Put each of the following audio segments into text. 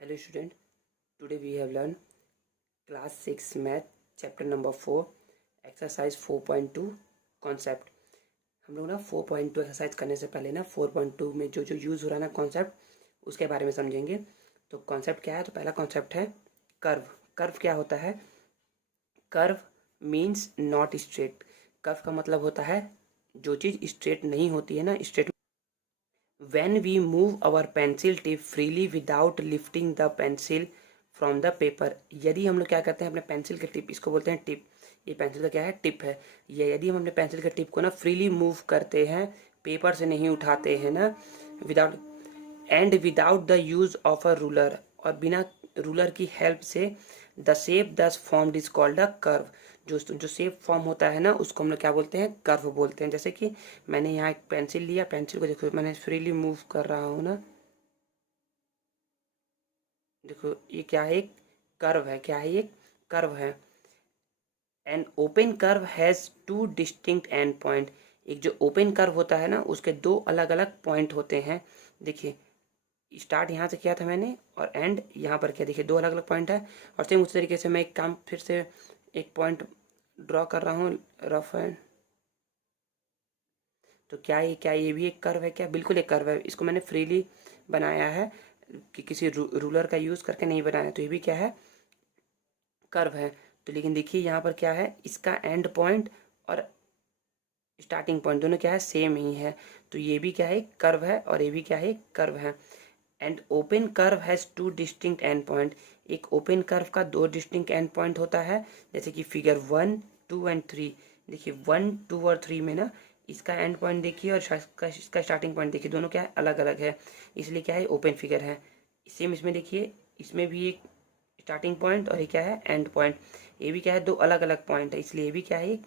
Hello student, today we have learned class 6 math chapter number 4 exercise 4.2 concept। हम लोग ना 4.2 exercise करने से पहले ना 4.2 में जो जो यूज़ हो रहा है ना कॉन्सेप्ट उसके बारे में समझेंगे। तो कॉन्सेप्ट क्या है? तो पहला कॉन्सेप्ट है कर्व। कर्व क्या होता है? Curve means not straight. Curve का मतलब होता है जो चीज़ स्ट्रेट नहीं होती है ना, straight. When we move our pencil tip freely without lifting the pencil from the paper, यदि हम लोग क्या करते हैं अपने पेंसिल के टिप, इसको बोलते हैं टिप, ये पेंसिल का क्या है? टिप है। ये यदि हम अपने पेंसिल के टिप को ना फ्रीली मूव करते हैं, पेपर से नहीं उठाते हैं ना, without the use of a ruler, और बिना रूलर की हेल्प से, द शेप दस formed is called a curve. जो शेप फॉर्म होता है ना उसको हम लोग क्या बोलते हैं? कर्व बोलते हैं। जैसे कि मैंने यहाँ एक पेंसिल लिया, पेंसिल को देखो मैंने फ्रीली मूव कर रहा हूँ ना, देखो ये क्या है? एक कर्व है। क्या है? एक कर्व है। An open curve has two distinct and point. एक जो ओपन कर्व होता है ना उसके दो अलग अलग पॉइंट होते हैं। देखिए स्टार्ट यहाँ से किया था मैंने और एंड यहाँ पर किया, देखिए दो अलग अलग पॉइंट है। और सेम उसी तरीके से मैं एक काम फिर से एक पॉइंट ड्रॉ कर रहा हूँ रफ एंड। तो क्या ये भी एक कर्व है? क्या बिल्कुल एक कर्व है। इसको मैंने फ्रीली बनाया है कि किसी रूलर का यूज़ करके नहीं बनाया, तो ये भी क्या है? कर्व है। तो लेकिन देखिए यहाँ पर क्या है, इसका एंड पॉइंट और स्टार्टिंग पॉइंट दोनों क्या है? सेम ही है। तो ये भी क्या है? कर्व है और ये भी क्या है? कर्व है। And open curve has two distinct and point. एक ओपन कर्व का दो डिस्टिंक्ट एंड पॉइंट होता है, जैसे कि फिगर 1, 2 एंड 3। देखिए 1, 2 और 3 में ना इसका एंड पॉइंट देखिए और इसका स्टार्टिंग पॉइंट देखिए, दोनों क्या है? अलग अलग है, इसलिए क्या है? ओपन फिगर है। सेम इसमें देखिए, इसमें भी एक स्टार्टिंग पॉइंट और ये क्या है? And point. ये भी क्या है? दो अलग अलग पॉइंट है, इसलिए ये भी क्या है?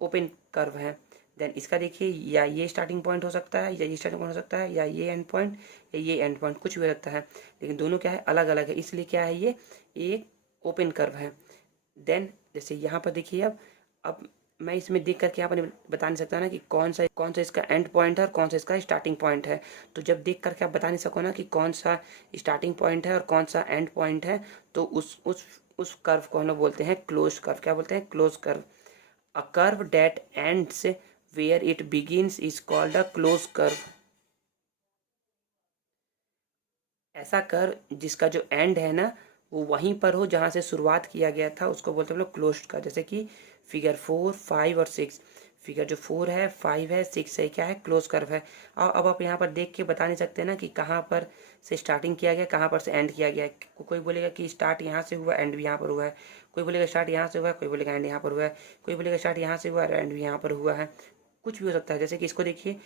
ओपन कर्व है। देन इसका देखिए, या ये स्टार्टिंग पॉइंट हो सकता है, या ये स्टार्टिंग पॉइंट हो सकता है, या ये एंड पॉइंट, या ये एंड पॉइंट, कुछ भी हो सकता है, लेकिन दोनों क्या है? अलग अलग है, इसलिए क्या है? ये एक ओपन कर्व है। देन जैसे यहाँ पर देखिए, अब मैं इसमें देख करके यहाँ पर बता नहीं सकता ना कि कौन सा इसका एंड पॉइंट है और कौन सा इसका स्टार्टिंग पॉइंट है। तो जब देख करके आप बता नहीं सको ना कि कौन सा स्टार्टिंग पॉइंट है और कौन सा एंड पॉइंट है, तो उस कर्व को हम लोग बोलते हैं क्लोज कर्व। क्या बोलते हैं? Close curve. A curve that ends where it begins is called a closed curve। ऐसा कर्व जिसका जो एंड है ना वो वहीं पर हो जहाँ से शुरुआत किया गया था, उसको बोलते हैं हम लोग क्लोज्ड कर्व। जैसे कि फिगर 4, 5 और 6। फिगर जो 4 है, 5 है, 6 है, क्या है? क्लोज कर्व है। और अब आप यहाँ पर देख के बता नहीं सकते ना कि कहाँ पर से स्टार्टिंग किया गया, कहाँ पर से एंड किया गया। कोई बोलेगा कि स्टार्ट यहाँ से हुआ, एंड भी यहाँ पर हुआ है। कोई बोलेगा स्टार्ट यहाँ से हुआ है, कोई बोलेगा एंड यहाँ पर हुआ है। कोई बोलेगा स्टार्ट यहाँ से हुआ है, एंड भी यहाँ पर हुआ है। कुछ भी हो सकता है। जैसे कि इसको देखिए,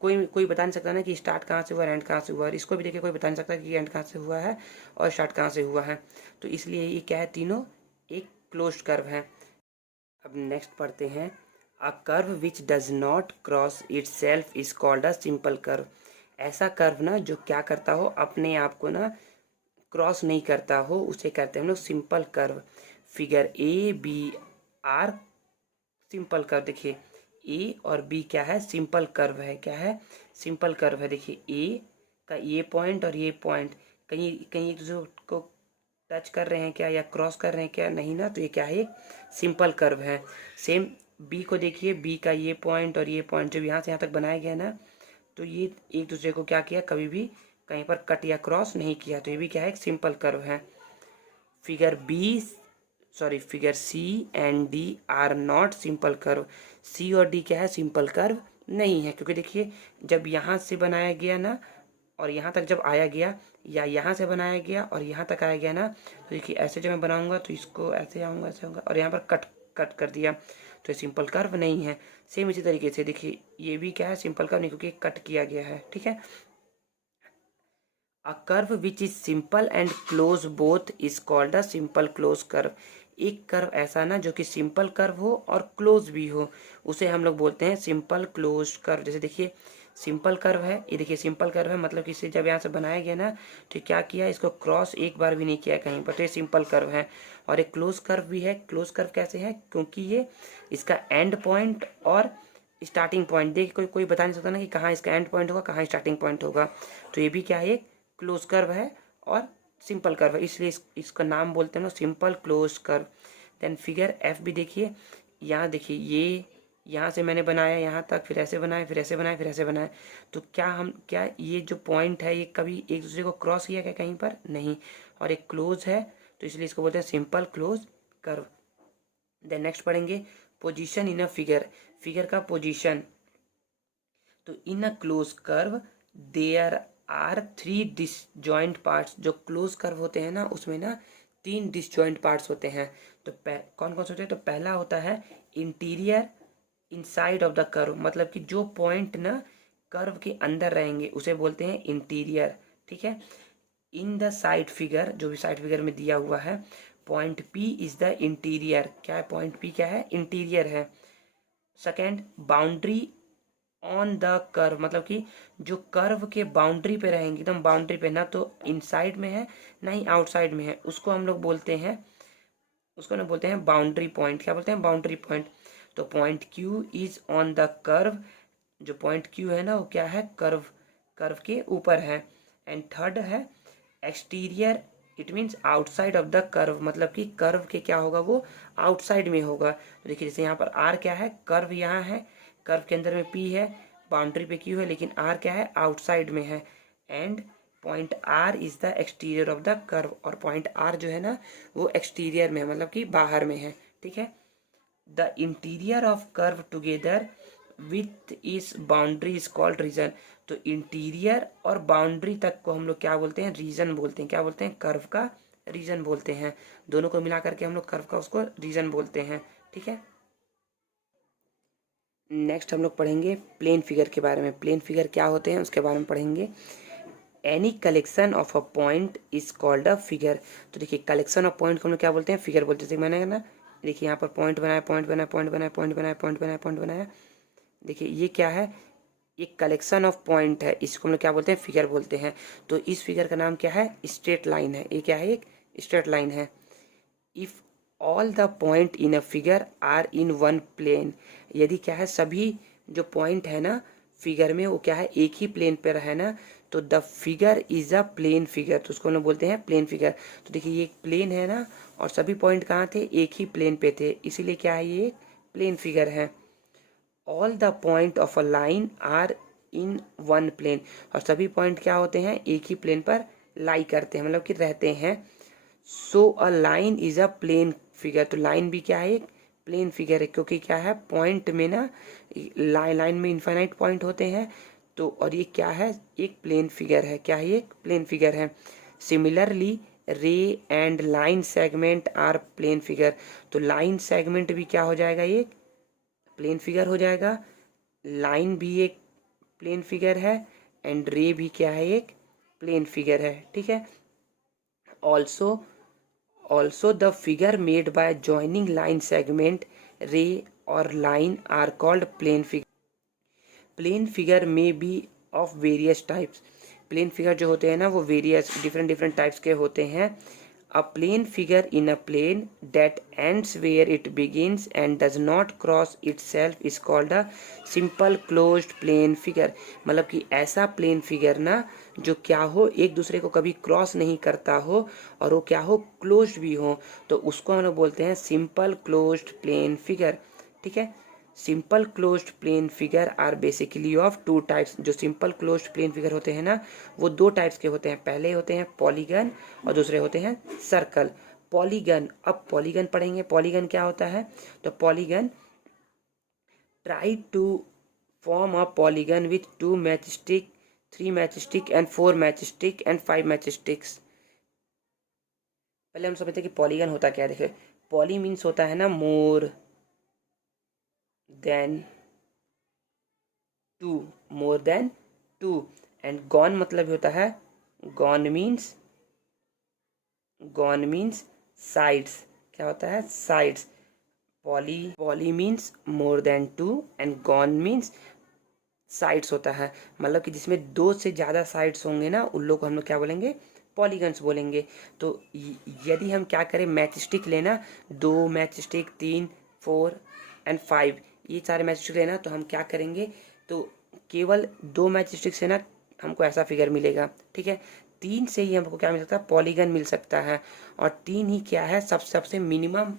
कोई कोई बता नहीं सकता ना कि स्टार्ट कहाँ से हुआ, एंड कहाँ से हुआ है। इसको भी देखिए, कोई बता नहीं सकता कि एंड कहाँ से हुआ है और स्टार्ट कहाँ से हुआ है। तो इसलिए ये क्या है? तीनों एक क्लोज्ड कर्व है। अब नेक्स्ट पढ़ते हैं, a curve which does not cross it's self is called a simple curve. ऐसा कर्व ना जो क्या करता हो, अपने आप को ना क्रॉस नहीं करता हो, उसे कहते हैं हम लोग simple curve. Figure A B R simple curve. देखिए ए और बी क्या है? सिंपल कर्व है। क्या है? सिंपल कर्व है। देखिए ए का ये पॉइंट और ये पॉइंट कहीं कहीं एक दूसरे को टच कर रहे हैं क्या, या क्रॉस कर रहे हैं क्या? नहीं ना, तो ये क्या है? एक सिंपल कर्व है। सेम बी को देखिए, बी का ये पॉइंट और ये पॉइंट जब यहाँ से यहाँ तक बनाया गया ना, तो ये एक दूसरे को क्या किया? कभी भी कहीं पर कट या क्रॉस नहीं किया, तो ये भी क्या है? एक सिंपल कर्व है। Figure C and D are not simple curve. C और डी क्या है? सिंपल कर्व नहीं है, क्योंकि देखिए जब यहाँ से बनाया गया ना और यहाँ तक जब आया गया, या यहाँ से बनाया गया और यहाँ तक आया गया ना, तो देखिए ऐसे जब मैं बनाऊंगा तो इसको ऐसे आऊँगा, ऐसे आऊँगा, और यहाँ पर कट कट कर दिया, तो ये सिंपल कर्व नहीं है। सेम इसी तरीके से देखिए ये भी क्या है? सिंपल कर्व नहीं, क्योंकि कट किया गया है। ठीक है। A curve which is simple and close both is called a simple close curve। एक कर्व ऐसा ना जो कि सिंपल कर्व हो और क्लोज भी हो, उसे हम लोग बोलते हैं सिंपल क्लोज कर्व। जैसे देखिए सिंपल कर्व है, ये देखिए सिंपल कर्व है, मतलब कि इसे जब यहाँ से बनाया गया ना तो क्या किया? इसको क्रॉस एक बार भी नहीं किया कहीं पर, तो ये सिंपल कर्व है। और एक क्लोज कर्व भी है। क्लोज कर्व कैसे है? क्योंकि ये इसका एंड पॉइंट और स्टार्टिंग पॉइंट देखिए, कोई कोई बता नहीं सकता ना कि कहाँ इसका एंड पॉइंट होगा, कहाँ स्टार्टिंग पॉइंट होगा। तो ये भी क्या है? एक क्लोज कर्व है और सिंपल कर्व है, इसलिए इसका नाम बोलते हैं ना simple close curve. Then figure F भी देखिए, यहाँ देखिए ये यहाँ से मैंने बनाया यहाँ तक, फिर ऐसे बनाया, फिर ऐसे बनाया, फिर ऐसे बनाया, तो क्या ये जो पॉइंट है ये कभी एक दूसरे को क्रॉस किया क्या कहीं पर? नहीं, और एक क्लोज है, तो इसलिए इसको बोलते हैं simple close curve. Then next पढ़ेंगे position in a figure, figure का पोजीशन। तो in a close curve there are 3 disjoint parts, जो क्लोज कर्व होते हैं ना उसमें ना 3 डिसजॉइंट पार्ट्स होते हैं। तो कौन कौन से होते हैं? तो पहला होता है interior inside of the curve, मतलब कि जो पॉइंट ना कर्व के अंदर रहेंगे उसे बोलते हैं इंटीरियर, ठीक है। इन द साइड फिगर, जो भी साइड फिगर में दिया हुआ है, point P is the interior, क्या है पॉइंट पी? क्या है? इंटीरियर है। Second, boundary on the curve, मतलब कि जो कर्व के बाउंड्री पे रहेंगे, एकदम बाउंड्री पे, ना तो इनसाइड में है ना ही आउटसाइड में है, उसको हम लोग बोलते हैं, उसको ना बोलते हैं बाउंड्री पॉइंट। क्या बोलते हैं? Boundary point. तो point Q is on the curve, जो पॉइंट क्यू है ना वो क्या है? कर्व, कर्व के ऊपर है। एंड थर्ड है exterior, it means outside of the curve, मतलब कि कर्व के क्या होगा? वो आउटसाइड में होगा। तो देखिए जैसे यहाँ पर आर क्या है? कर्व यहाँ है, कर्व के अंदर में पी है, बाउंड्री पे क्यू है, लेकिन आर क्या है? आउटसाइड में है। And point R is the exterior of the curve, और पॉइंट आर जो है ना वो एक्सटीरियर में है, मतलब कि बाहर में है, ठीक है। The interior of curve together with इस बाउंड्री इज कॉल्ड रीजन। तो इंटीरियर और बाउंड्री तक को हम लोग क्या बोलते हैं? रीजन बोलते हैं। क्या बोलते हैं? कर्व का रीजन बोलते हैं। दोनों को मिला करके हम लोग कर्व का उसको रीजन बोलते हैं, ठीक है। नेक्स्ट हम लोग पढ़ेंगे प्लेन फिगर के बारे में। प्लेन फिगर क्या होते हैं उसके बारे में पढ़ेंगे। Any collection of a point is called a figure. तो देखिए कलेक्शन ऑफ पॉइंट को हम लोग क्या बोलते हैं? फिगर बोलते हैं। जैसे मैंने ना देखिए यहाँ पर पॉइंट बनाया, पॉइंट बनाया, पॉइंट बनाया, पॉइंट बनाया, पॉइंट बनाया, पॉइंट बनाया, देखिए ये क्या है? एक कलेक्शन ऑफ पॉइंट है, इसको हम लोग क्या बोलते हैं? फिगर बोलते हैं। तो इस फिगर का नाम क्या है? स्ट्रेट लाइन है। ये क्या है? एक स्ट्रेट लाइन है। If all the point in a figure are in one plane, यदि क्या है सभी जो पॉइंट है ना फिगर में वो क्या है? एक ही प्लेन पर है ना, तो the figure is a plane figure, तो उसको हम लोग बोलते हैं प्लेन फिगर। तो देखिए ये एक प्लेन है ना, और सभी पॉइंट कहाँ थे? एक ही प्लेन पे थे, इसीलिए क्या है? ये एक प्लेन फिगर है। All the point of a line are in one plane, और सभी पॉइंट क्या होते हैं? एक ही प्लेन पर लाई करते हैं, मतलब कि रहते हैं। So a line is a plane figure, तो लाइन भी क्या है? एक प्लेन फिगर है, क्योंकि क्या है पॉइंट में ना लाइन में इनफाइनाइट पॉइंट होते हैं, तो और ये क्या है? एक प्लेन फिगर है। क्या है? एक प्लेन फिगर है। Similarly ray and line segment are plane figure, तो लाइन सेगमेंट भी क्या हो जाएगा? ये प्लेन फिगर हो जाएगा। लाइन भी एक प्लेन फिगर है, एंड रे भी क्या है? एक प्लेन फिगर है, ठीक है। Also also the figure made by joining line segment ray और line are called plane figure. Plane figure में be of various types, plane figure जो होते हैं ना वो वेरियस डिफरेंट डिफरेंट टाइप्स के होते हैं। A plane figure in a plane that ends where it begins and does not cross itself is called a simple closed plane figure, मतलब कि ऐसा प्लेन फिगर ना जो क्या हो? एक दूसरे को कभी क्रॉस नहीं करता हो, और वो क्या हो? क्लोज्ड भी हो, तो उसको हम लोग बोलते हैं सिंपल क्लोज्ड प्लेन फिगर, ठीक है। Simple closed plane figure are basically of two types, जो सिंपल क्लोज्ड प्लेन फिगर होते हैं ना वो दो टाइप्स के होते हैं। पहले होते हैं पॉलीगन और दूसरे होते हैं सर्कल। पॉलीगन, अब पॉलीगन पढ़ेंगे। पॉलीगन क्या होता है? तो polygon try to form a polygon with 2 matchstick, 3 matchstick and 4 matchstick and 5 matchsticks. पहले हम समझते हैं कि पॉलीगन होता क्या है। देखिए पॉली मीन्स होता है ना more than two, more than two, and gon मतलब होता है, gon means, gon means sides. क्या होता है? Sides. Poly poly means more than two and gon means sides होता है, मतलब कि जिसमें दो से ज़्यादा साइड्स होंगे ना उन लोग को हम लोग क्या बोलेंगे? पॉलीगन्स बोलेंगे। तो यदि हम क्या करें? मैच स्टिक लेना, 2 मैच स्टिक, 3, 4 एंड 5, ये सारे मैच स्टिक लेना, तो हम क्या करेंगे? तो केवल 2 मैच स्टिक से ना हमको ऐसा फिगर मिलेगा, ठीक है। तीन से ही हमको क्या मिल सकता है, पॉलीगन मिल सकता है। और तीन ही क्या है, सबसे मिनिमम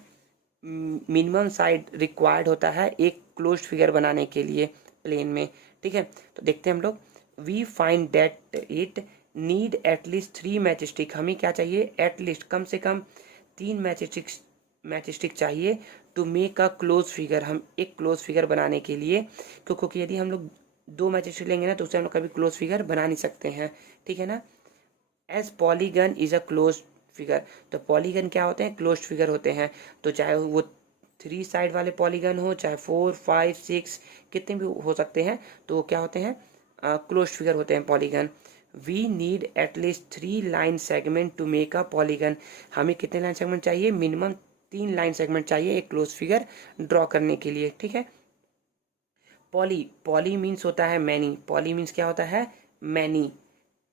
साइड रिक्वायर्ड होता है एक क्लोज्ड फिगर बनाने के लिए प्लेन में। ठीक है, तो देखते हैं हम लोग। We find that it need at least 3 match stick. हमें क्या चाहिए, एटलीस्ट कम से कम 3 मैच स्टिक चाहिए to make a close figure. हम एक क्लोज फिगर बनाने के लिए, क्योंकि यदि हम लोग 2 मैच स्टिक लेंगे ना तो उससे हम लोग कभी क्लोज फिगर बना नहीं सकते हैं। ठीक है ना। As polygon is a close figure. तो पॉलीगन क्या होते हैं, क्लोज फिगर होते हैं। तो चाहे वो 3 साइड वाले पॉलीगन हो, चाहे 4, 5, 6 कितने भी हो सकते हैं, तो वो क्या होते हैं, क्लोज फिगर होते हैं polygon. We need at least 3 line segment to make a polygon. हमें कितने लाइन सेगमेंट चाहिए, मिनिमम 3 लाइन सेगमेंट चाहिए एक क्लोज फिगर ड्रॉ करने के लिए। ठीक है। पॉली मीन्स होता है मैनी। पॉली मीन्स क्या होता है, मैनी।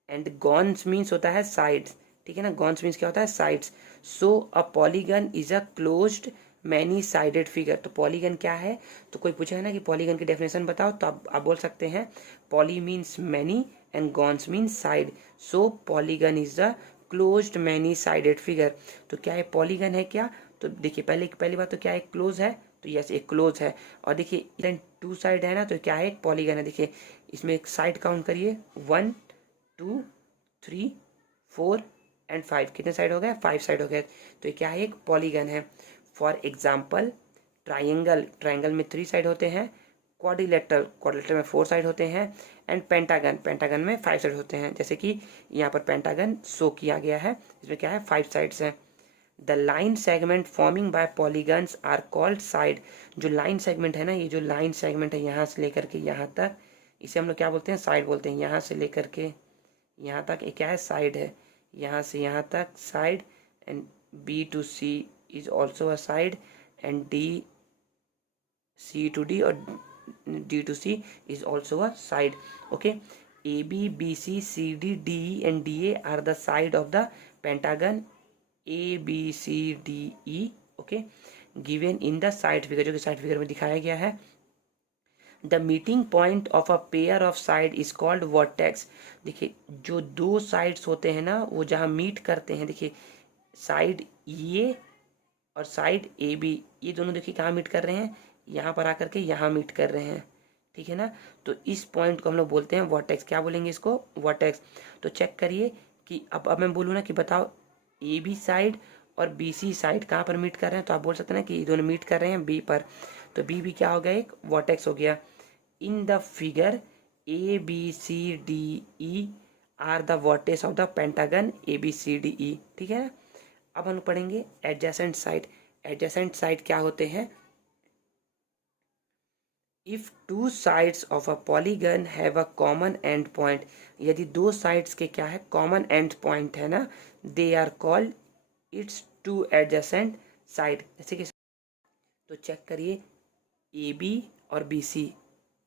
एंड गॉन्स मीन्स होता है साइड्स। ठीक है ना, गॉन्स मीन्स क्या होता है, sides. So a polygon is a closed many sided figure. तो पॉलीगन क्या है, तो कोई पूछेगा ना कि पॉलीगन की डेफिनेशन बताओ, तो आप बोल सकते हैं poly means many and gones means side. So polygon is a closed many sided figure. तो क्या है, पॉलीगन है क्या, तो देखिए पहली बात तो क्या है, क्लोज है, तो यस एक क्लोज है। और देखिए इधर 2 साइड है ना, तो क्या है, एक पॉलीगन है। देखिए इसमें एक साइड काउंट करिए, 1, 2, 3, 4 एंड 5। कितने साइड हो गए, 5 साइड हो गए। तो ये क्या है, एक पॉलीगन है। फॉर एग्जाम्पल ट्राइंगल में 3 साइड होते हैं। क्वाड्रिलेटरल में 4 साइड होते हैं। एंड पेंटागन में 5 साइड होते हैं। जैसे कि यहाँ पर पेंटागन शो किया गया है, इसमें क्या है, 5 साइड्स हैं। The line segment forming by polygons are called side. जो लाइन सेगमेंट है ना, ये जो लाइन सेगमेंट है यहाँ से लेकर के यहाँ तक, इसे हम लोग क्या बोलते हैं, साइड बोलते हैं। यहाँ से लेकर के यहाँ तक ये क्या है, साइड है। यहाँ से यहाँ तक side. And B to C is also a side. And D C to D और D to C is also a side. Okay, A B B C C D D E and D A are the side of the pentagon A B C D E. Okay, given in the side figure, जो कि side figure में दिखाया गया है। The meeting point of a pair of side is called vertex. देखिए जो 2 sides होते हैं ना, वो जहाँ मीट करते हैं, देखिए साइड ए और साइड ए बी, ये दोनों देखिए कहाँ मीट कर रहे हैं, यहाँ पर आकर के यहाँ मीट कर रहे हैं। ठीक है ना, तो इस पॉइंट को हम लोग बोलते हैं वर्टेक्स। क्या बोलेंगे इसको, वर्टेक्स। तो चेक करिए कि अब मैं बोलूँ ना कि बताओ ए बी साइड और बी सी साइड कहाँ पर मीट कर रहे हैं, तो आप बोल सकते हैं ना कि ये दोनों मीट कर रहे हैं बी पर। तो बी भी क्या हो गया, एक वर्टेक्स हो गया। In the figure A B C D E are the vertex of the pentagon A B C D E. ठीक है, अब हम पढ़ेंगे एडजेसेंट साइड। एडजेसेंट साइड क्या होते हैं, if 2 sides of a polygon have a common end point. यदि 2 sides के क्या है, कॉमन एंड पॉइंट है ना, they are called its 2 adjacent side. जैसे कि तो चेक करिए ए बी और बी सी,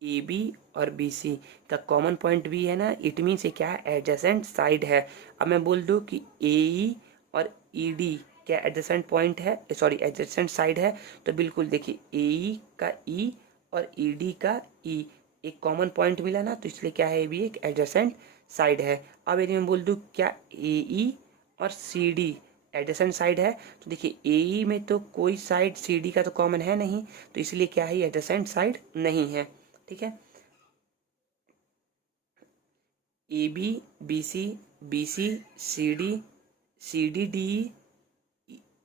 ए बी और बी सी का कॉमन पॉइंट भी है ना, इट मीन्स ये क्या है, एडजेसेंट साइड है। अब मैं बोल दूँ कि ए ई और ई डी क्या एडजेसेंट पॉइंट है, सॉरी एडजेसेंट साइड है, तो बिल्कुल देखिए ए ई का ई और ई डी का ई एक कॉमन पॉइंट मिला ना, तो इसलिए क्या है, ये भी एक एडजेसेंट साइड है। अब यदि मैं बोल दूँ क्या ए ई और सी डी एडजेसेंट साइड है, तो देखिए ए ई में तो कोई साइड सी डी का तो कॉमन है नहीं, तो इसलिए क्या है, एडजेसेंट साइड नहीं है। ठीक है, A B B C C D D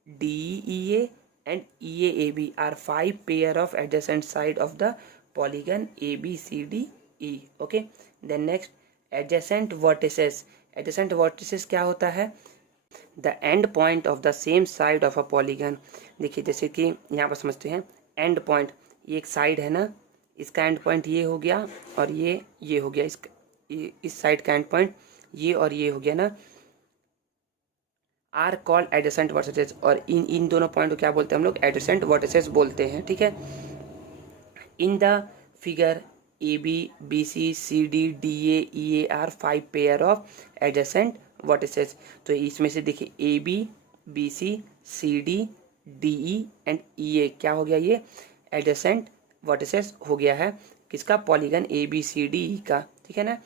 D E A and EA AB are 5 pair of adjacent side of the polygon ABCDE. Okay, then next adjacent vertices. Adjacent vertices क्या होता है, the end point of the same side of a polygon. देखिए जैसे कि यहाँ पर समझते हैं एंड पॉइंट, ये एक साइड है ना, इसका एंड पॉइंट ये हो गया और ये हो गया, इस साइड का एंड पॉइंट ये और ये हो गया ना, आर कॉल्ड एडजेसेंट वर्टिसेस। और इन दोनों पॉइंट को क्या बोलते हैं हम लोग, एडजेसेंट वर्टिसेस बोलते हैं। ठीक है, in the figure A B B C C D D A are 5 pair of adjacent vertices. तो इसमें से देखिए A B B C D D E and E A क्या हो गया, ये एडजेसेंट वर्टिसेस हो गया है, किसका, polygon A B C D E का। ठीक है ना,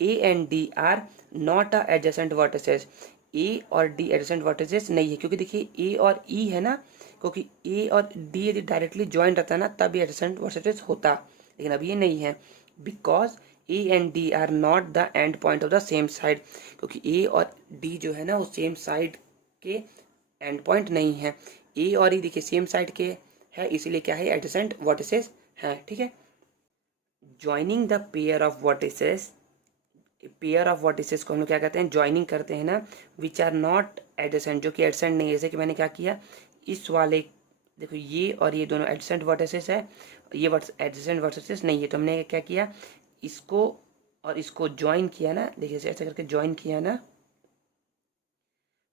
A and D are not a adjacent vertices. A और डी एडजेसेंट वर्टिसेस नहीं है, क्योंकि देखिए ए और ई है ना, क्योंकि ए और डी यदि डायरेक्टली ज्वाइन रहता है ना तब ये एडजेसेंट वर्टिसेस होता, लेकिन अब ये नहीं है। Because A and D are not the end point of the same side, क्योंकि ए और डी जो है ना वो सेम साइड के एंड पॉइंट नहीं है। ए और ई देखिए सेम साइड के है, इसीलिए क्या है एडजेसेंट वर्टिसेस है। ठीक है, joining the pair of vertices, pair of vertices को हम लोग क्या कहते हैं, ज्वाइनिंग करते हैं ना, विच आर नॉट एडजेसेंट, जो कि एडजेसेंट नहीं है। जैसे कि मैंने क्या किया, इस वाले देखो ये और ये दोनों एडजेसेंट वर्टिसेस है, ये एडजेसेंट वर्टिसेस नहीं है, तो हमने क्या किया, इसको और इसको ज्वाइन किया ना, देखिए ऐसे करके ज्वाइन किया ना,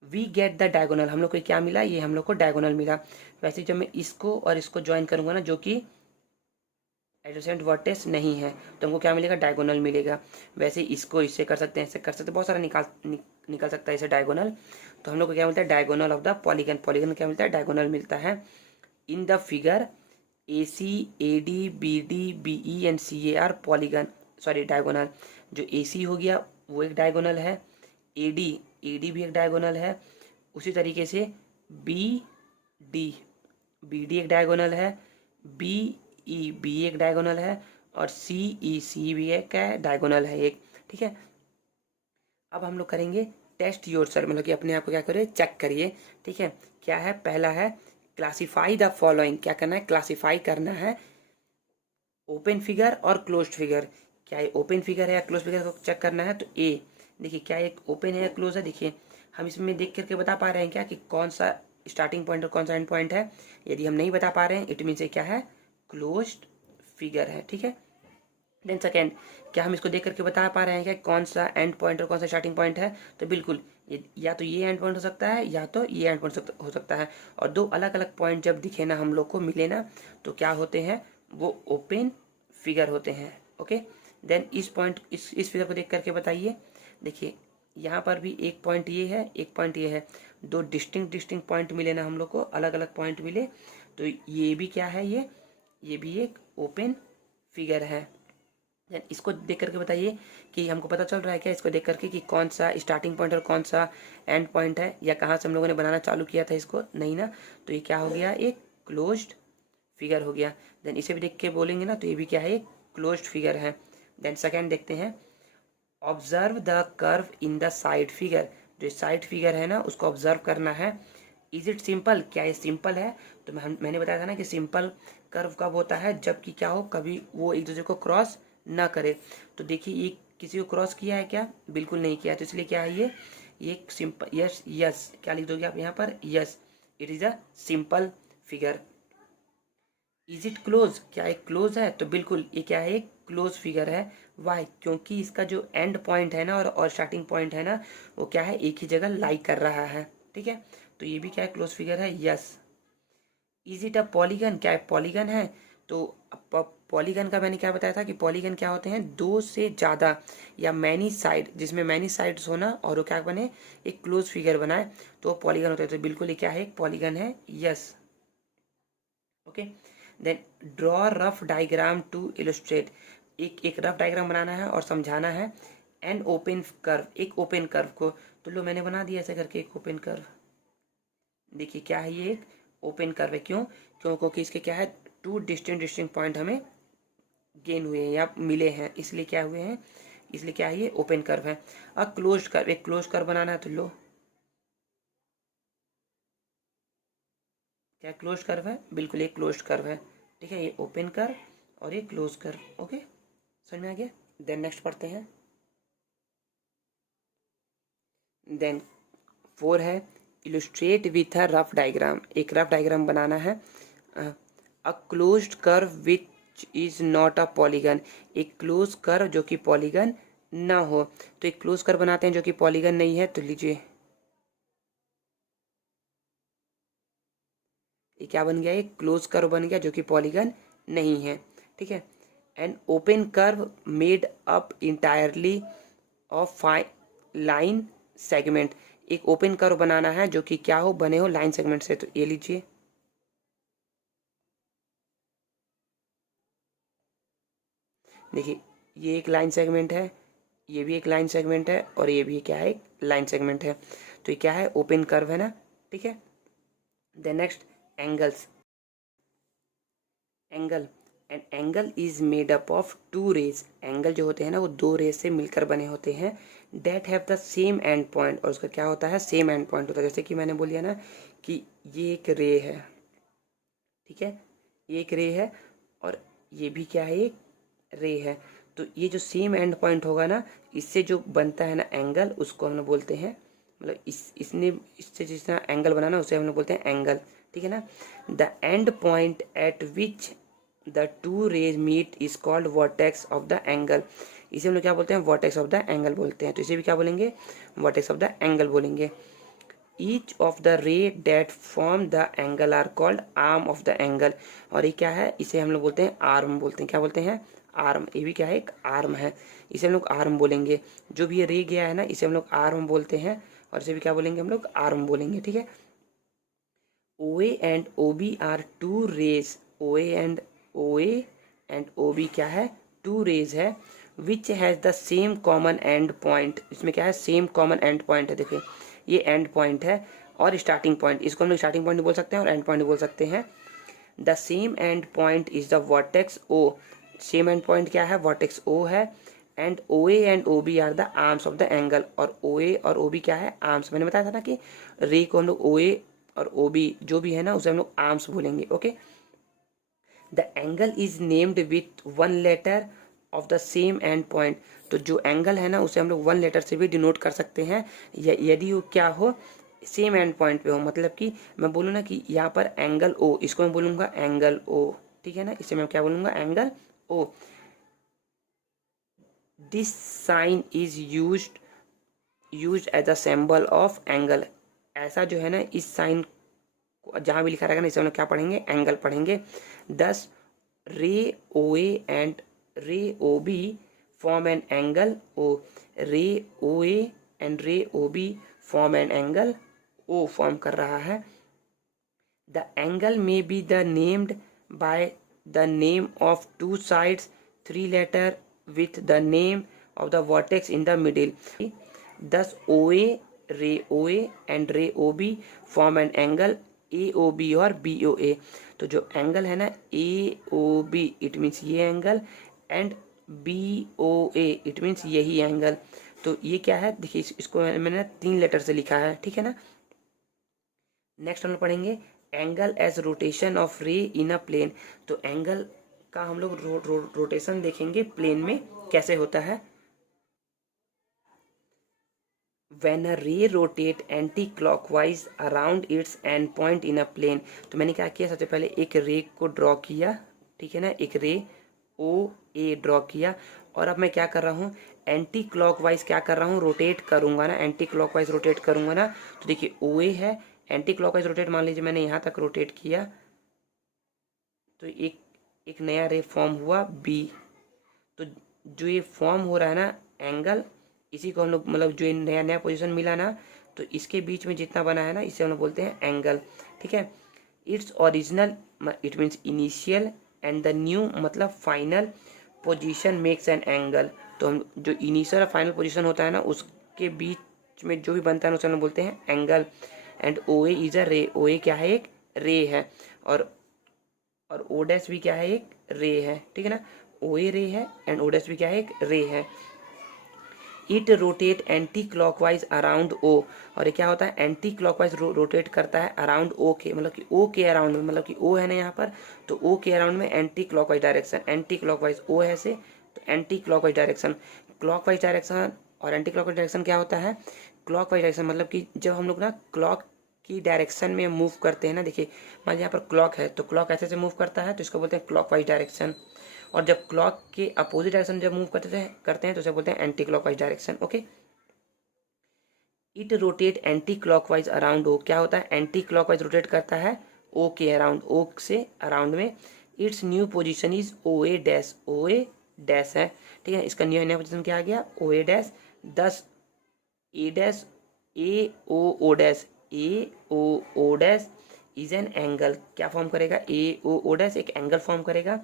वी गेट द डायगोनल, हम लोग को क्या मिला, ये हम लोग को डायगोनल मिला। वैसे जब मैं इसको और इसको ज्वाइन करूंगा ना, जो कि एडजेसेंट वर्टेक्स नहीं है, तो हमको क्या मिलेगा, डायगोनल मिलेगा। वैसे इसको इससे कर सकते हैं, इससे कर सकते हैं, बहुत सारा निकल सकता है इसे डायगोनल। तो हम लोग को क्या मिलता है, diagonal of the polygon, polygon क्या मिलता है, डायगोनल मिलता है। In the figure A C A D B D B E and C A are polygon, sorry diagonal. जो ए सी हो गया वो एक डायगोनल है, ए डी भी एक डायगोनल है, उसी तरीके से बी डी एक डायगोनल है, बी एक डायगोनल है, और सी भी एक डायगोनल है एक। ठीक है, अब हम लोग करेंगे टेस्ट योरसेल्फ, मतलब कि अपने आप को क्या करिए, चेक करिए। ठीक है, क्या है, पहला है क्लासीफाई द फॉलोइंग, क्या करना है, क्लासीफाई करना है ओपन फिगर और क्लोज्ड फिगर। क्या ये ओपन फिगर है या क्लोज फिगर को चेक करना है। तो ए देखिए क्या एक ओपन है या क्लोज है, देखिए हम इसमें देख करके बता पा रहे हैं क्या कि कौन सा स्टार्टिंग पॉइंट और कौन सा एंड पॉइंट है। यदि हम नहीं बता पा रहे हैं इट मीन से क्या है, क्लोज्ड फिगर है। ठीक है, देन सेकेंड, क्या हम इसको देख करके बता पा रहे हैं क्या कौन सा एंड पॉइंट और कौन सा स्टार्टिंग पॉइंट है। तो बिल्कुल या तो ये एंड पॉइंट हो सकता है या तो ये एंड पॉइंट हो सकता है। और दो अलग अलग पॉइंट जब दिखे ना हम लोग को मिले ना, तो क्या होते हैं, वो ओपन फिगर होते हैं। ओके, देन इस पॉइंट इस फिगर को देख करके बताइए। देखिए यहाँ पर भी एक पॉइंट ये है, एक पॉइंट ये है, दो डिस्टिंक्ट पॉइंट मिले ना हम लोग को, अलग अलग पॉइंट मिले, तो ये भी क्या है, ये भी एक ओपन फिगर है। इसको देख करके बताइए कि हमको पता चल रहा है क्या, इसको देख करके कि कौन सा स्टार्टिंग पॉइंट और कौन सा एंड पॉइंट है, या कहाँ से हम लोगों ने बनाना चालू किया था इसको, नहीं ना। तो ये क्या हो गया, एक क्लोज्ड फिगर हो गया। देन इसे भी देख के बोलेंगे ना, तो ये भी क्या है, एक क्लोज्ड फिगर है। देन सेकेंड देखते हैं, observe the curve in the side figure, जो साइड फिगर है ना उसको ऑब्जर्व करना है। इज इट सिंपल, क्या ये सिंपल है। तो मैंने बताया था ना कि सिंपल कर्व कब होता है, जबकि क्या हो, कभी वो एक दूसरे को क्रॉस ना करे। तो देखिए ये किसी को क्रॉस किया है क्या, बिल्कुल नहीं किया, तो इसलिए क्या है, ये एक सिंपल, यस यस क्या लिख दोगे आप यहाँ पर, yes it is a simple figure. Is it close, क्या एक क्लोज है, तो बिल्कुल ये क्या है, एक क्लोज फिगर है। वाई, क्योंकि इसका जो एंड पॉइंट है ना और स्टार्टिंग पॉइंट है ना, वो क्या है, एक ही जगह लाई कर रहा है। ठीक है, तो ये भी क्या है, क्लोज फिगर है, yes. Is it a polygon, क्या पॉलीगन है। तो पॉलीगन का मैंने क्या बताया था कि पॉलीगन क्या होते हैं, दो से ज़्यादा या मैनी साइड, जिसमें मैनी साइड्स होना और वो क्या बने, एक क्लोज फिगर बनाए, तो पॉलीगन होता है। तो बिल्कुल ये क्या है, एक पॉलीगन है, yes. Okay, then draw rough diagram to illustrate, एक रफ डायग्राम बनाना है और समझाना है एन ओपन कर्व, एक ओपन कर्व को। तो लो मैंने बना दिया ऐसे करके एक ओपन कर्व। देखिए क्या है, ये एक ओपन कर्व है, क्यों, क्योंकि इसके क्या है, टू डिस्टिंक्ट पॉइंट हमें गेन हुए हैं या मिले हैं, इसलिए क्या हुए हैं, इसलिए क्या है, ये ओपन कर्व है। अब क्लोज्ड कर्व, एक क्लोज कर्व बनाना है, तो लो क्या क्लोज कर्व है, बिल्कुल एक क्लोज कर्व है। ठीक है, ये ओपन कर्व और ये क्लोज कर्व। ओके, समझ में आ गया। देन नेक्स्ट पढ़ते हैं। देन 4 है illustrate with a rough diagram, एक रफ डायग्राम बनाना है। A closed curve which is not a polygon, एक क्लोज कर्व जो कि पॉलीगन ना हो। तो एक क्लोज कर्व बनाते हैं जो कि पॉलीगन नहीं है, तो लीजिए ये क्या बन गया, एक क्लोज कर्व बन गया जो कि पॉलीगन नहीं है। ठीक है, an open curve made up entirely of line segment, एक ओपन कर्व बनाना है जो कि क्या हो, बने हो लाइन सेगमेंट से। तो ये लीजिए, देखिए ये एक लाइन सेगमेंट है, ये भी एक लाइन सेगमेंट है और ये भी क्या है, एक लाइन सेगमेंट है। तो ये क्या है, ओपन कर्व है ना, ठीक है। Then next angles. Angle, and angle is made up of two rays. Angle जो होते हैं ना वो दो रेज से मिलकर बने होते हैं। That have the same end point, और उसका क्या होता है, सेम एंड पॉइंट होता है। जैसे कि मैंने बोलिया ना कि ये एक रे है, ठीक है, ये एक रे है और ये भी क्या है, एक रे है। तो ये जो सेम एंड पॉइंट होगा ना, इससे जो बनता है ना एंगल, उसको हम लोग बोलते हैं, मतलब इससे जितना एंगल बना ना उसे हम लोग बोलते हैं एंगल, ठीक है ना। The end point at which the two rays meet is called vertex of the angle. इसे हम लोग क्या बोलते हैं, वर्टेक्स ऑफ द एंगल बोलते हैं। तो इसे भी क्या बोलेंगे, वर्टेक्स ऑफ द एंगल बोलेंगे। Each of the ray that form the angle are called arm of the angle. और ये क्या है, इसे हम लोग बोलते हैं आर्म बोलते हैं। क्या बोलते हैं, आर्म। ये भी क्या है, एक आर्म है, इसे हम लोग आर्म बोलेंगे। जो भी ये रे गया है ना, इसे हम लोग आर्म बोलते हैं, और इसे भी क्या बोलेंगे, हम लोग आर्म बोलेंगे, ठीक है। O A and O B are two rays. O A and O B क्या है, टू रेज है, which has the same common end point. इसमें क्या है, सेम कॉमन एंड पॉइंट है। देखिए ये एंड पॉइंट है और स्टार्टिंग पॉइंट, इसको हम लोग स्टार्टिंग पॉइंट बोल सकते हैं और एंड पॉइंट बोल सकते हैं। The same end point is the vertex O. Same end point क्या है, वर्टेक्स ओ है। And O A and O B are the arms of the angle. और ओ ए और ओ बी क्या है, आर्म्स। मैंने बताया था ना कि रे को हम लोग ओ ए और ओ बी जो भी है ना उसे हम लोग आर्म्स बोलेंगे, okay. The angle is named with one letter of the same end point. तो जो एंगल है ना उसे हम लोग वन लेटर से भी डिनोट कर सकते हैं, यदि वो क्या हो, सेम एंड पॉइंट पे हो। मतलब कि मैं बोलूँ ना कि यहाँ पर एंगल ओ, इसको मैं बोलूँगा एंगल ओ, ठीक है ना, इसे मैं क्या बोलूँगा, angle O. This sign is used as a symbol of angle. ऐसा जो है ना, इस साइन जहाँ भी लिखा रहेगा ना इसे हम लोग क्या पढ़ेंगे, एंगल पढ़ेंगे। दस रे O A and ray O B form an angle O. Ray O A and ray O B form an angle O form कर रहा है। The angle may be the named by the name of two sides, three letter with the name of the vertex in the middle. Thus OA, ray OA and ray OB form an angle AOB और BOA। तो जो angle है ना AOB it means ये angle, and BOA it means यही angle. तो ये क्या है, देखिए इसको मैंने तीन लेटर से लिखा है, ठीक है ना। नेक्स्ट हम लोग पढ़ेंगे एंगल एज रोटेशन ऑफ रे इन अ प्लेन। तो एंगल का हम लोग रोटेशन देखेंगे प्लेन में कैसे होता है। When a ray rotate anti-clockwise around its end point in a plane। तो मैंने क्या किया, सबसे पहले एक रे को ड्रॉ किया, ठीक है ना, एक रे ओ ए ड्रॉ किया, और अब मैं क्या कर रहा हूँ, एंटी क्लॉकवाइज क्या कर रहा हूँ, रोटेट करूंगा ना, एंटी क्लॉकवाइज रोटेट करूंगा ना। तो देखिए ओ ए है, एंटी क्लॉकवाइज रोटेट, मान लीजिए मैंने यहाँ तक रोटेट किया, तो एक एक नया रे फॉर्म हुआ बी। तो जो ये फॉर्म हो रहा है ना एंगल, इसी को हम लोग, मतलब जो ये नया नया पोजीशन मिला ना, तो इसके बीच में जितना बना है ना इसे हम लोग बोलते हैं एंगल, ठीक है। It's original it means initial, and the new मतलब final position makes an angle. तो हम जो इनिशियल और फाइनल पोजीशन होता है ना उसके बीच में जो भी बनता है ना उसे हम लोग बोलते हैं angle. And O A is a ray. O ए क्या है, एक रे है, और ओ डैश भी क्या है, एक रे है, ठीक है ना। ओ ए रे है एंड ओ डैश भी क्या है, एक रे है। It rotate anticlockwise around O. और ये क्या होता है, एंटी क्लॉकवाइज रोटेट करता है अराउंड ओ के, मतलब कि ओ के अराउंड में, मतलब कि ओ है ना यहाँ पर, तो ओ के अराउंड में anticlockwise direction, anticlockwise O है से, तो anticlockwise direction. Clockwise direction और एंटी क्लॉकवाइज डायरेक्शन क्या होता है, क्लॉकवाइज डायरेक्शन मतलब कि जब हम लोग ना क्लॉक की डायरेक्शन में मूव करते हैं ना, देखिए मान यहाँ पर क्लॉक है तो क्लॉक ऐसे से मूव करता है तो इसको बोलते हैं क्लॉकवाइज डायरेक्शन। और जब क्लॉक के अपोजिट डायरेक्शन जब मूव करते हैं तो उसे बोलते हैं anticlockwise direction, okay. It rotate anticlockwise around O. क्या होता है, एंटी क्लॉकवाइज रोटेट करता है ओ के अराउंड, ओ से अराउंड में। Its new position is O A dash, O A dash है, ठीक है। इसका न्यू नया पोजीशन क्या आ गया, O A dash. 10 A dash A O O dash, A O O dash is an angle. क्या फॉर्म करेगा, ए ओ ओ डैश एक एंगल फॉर्म करेगा।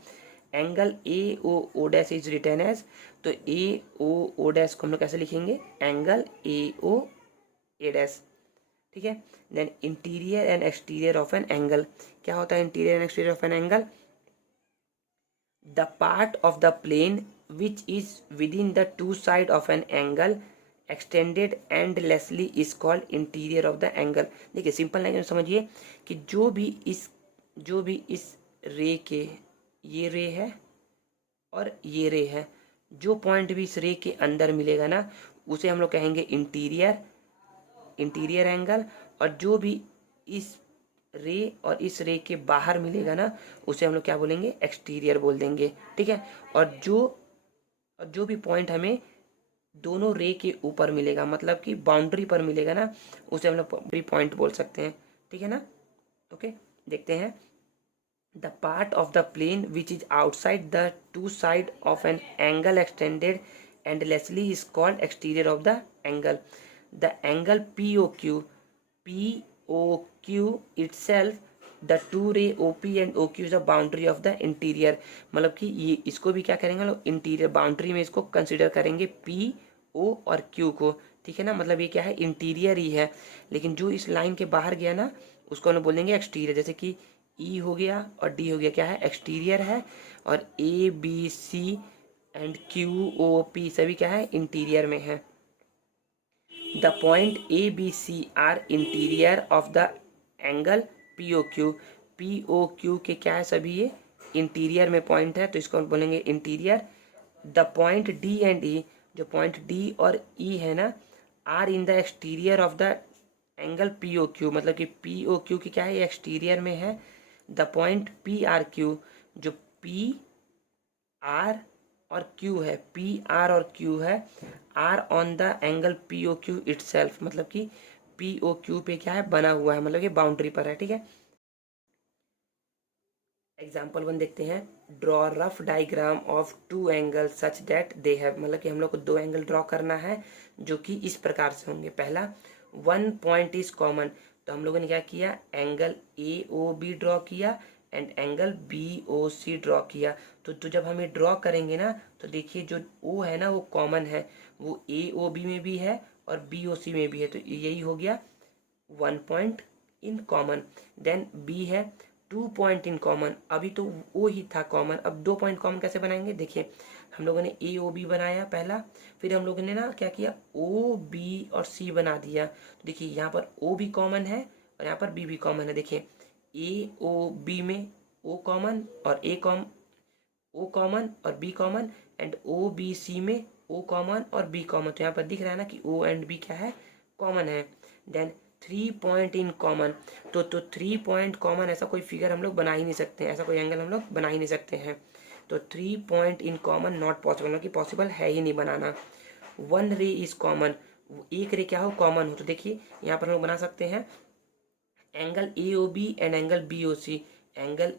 Angle A O O dash is written as, तो A O dash को हम लोग कैसे लिखेंगे, angle A O A dash, ठीक है। Then interior and exterior of an angle, क्या होता है interior and exterior of an angle, the part of the plane which is within the two side of an angle extended endlessly is called interior of the angle. देखिए simple language में समझिए कि जो भी इस रे के, ये रे है और ये रे है, जो पॉइंट भी इस रे के अंदर मिलेगा ना उसे हम लोग कहेंगे इंटीरियर एंगल, और जो भी इस रे और इस रे के बाहर मिलेगा ना उसे हम लोग क्या बोलेंगे, एक्सटीरियर बोल देंगे, ठीक है। और जो भी पॉइंट हमें दोनों रे के ऊपर मिलेगा, मतलब कि बाउंड्री पर मिलेगा ना, उसे हम लोग बाउंड्री पॉइंट बोल सकते हैं, ठीक है ना। ओके, देखते हैं। The part of the plane which is outside the two side of an angle extended endlessly is called exterior of the angle. The angle POQ itself, the two ray OP and OQ is a boundary of the interior, मतलब कि ये इसको भी क्या करेंगे लोग, interior boundary में इसको कंसिडर करेंगे PO और Q को, ठीक है ना। मतलब ये क्या है, इंटीरियर ही है, लेकिन जो इस लाइन के बाहर गया ना उसको हम लोग बोलेंगे एक्सटीरियर। जैसे कि E हो गया और D हो गया, क्या है, एक्सटीरियर है, और ABC एंड QOP सभी क्या है, इंटीरियर में है। The point ABC are interior of the angle POQ। POQ के क्या है, सभी ये इंटीरियर में पॉइंट है, तो इसको हम बोलेंगे interior. The point D and E, जो पॉइंट D और E है ना, are in the exterior of the angle POQ, मतलब कि POQ की क्या है, ये एक्सटीरियर में है। द पॉइंट PRQ, जो PR और Q है, PR और Q है, are on the angle POQ itself, मतलब कि POQ पे क्या है, बना हुआ है, मतलब कि बाउंड्री पर है, ठीक है। एग्जाम्पल 1 देखते हैं। Draw rough diagram of two angle such that they have, मतलब कि हम लोग को दो एंगल ड्रॉ करना है जो कि इस प्रकार से होंगे। पहला, वन पॉइंट इज कॉमन, तो हम लोगों ने क्या किया, एंगल AOB ड्रॉ किया एंड एंगल BOC ड्रॉ किया। तो जब हम ये ड्रॉ करेंगे ना, तो देखिए जो O है ना वो कॉमन है, वो AOB में भी है और BOC में भी है, तो यही हो गया one point in common. Then B है टू पॉइंट इन कॉमन, अभी तो वो ही था कॉमन, अब दो पॉइंट कॉमन कैसे बनाएंगे, देखिए हम लोगों ने AOB बनाया पहला, फिर हम लोगों ने ना क्या किया, OB और C बना दिया। तो देखिए यहाँ पर O भी कॉमन है और यहाँ पर B भी कॉमन है। देखिए AOB में O कॉमन और O कॉमन और B कॉमन, एंड OBC में O कॉमन और B कॉमन, तो यहाँ पर दिख रहा है ना कि O एंड B क्या है, कॉमन है। Then three point in common, तो थ्री पॉइंट कॉमन ऐसा कोई फिगर हम लोग बना ही नहीं सकते हैं, ऐसा कोई एंगल हम लोग बना ही नहीं सकते हैं, तो three point in common not possible, मतलब कि पॉसिबल है ही नहीं बनाना। वन रे इज कॉमन, एक रे क्या हो, कॉमन हो, तो देखिए यहाँ पर हम लोग बना सकते हैं angle AOB and angle BOC, angle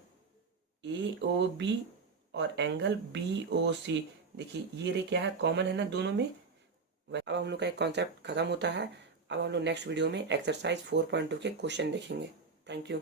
AOB और एंगल BOC, देखिए ये रे क्या है, कॉमन है ना दोनों में। अब हम लोग का एक कॉन्सेप्ट खत्म होता है। अब हम लोग नेक्स्ट वीडियो में एक्सरसाइज 4.2 के क्वेश्चन देखेंगे। Thank you.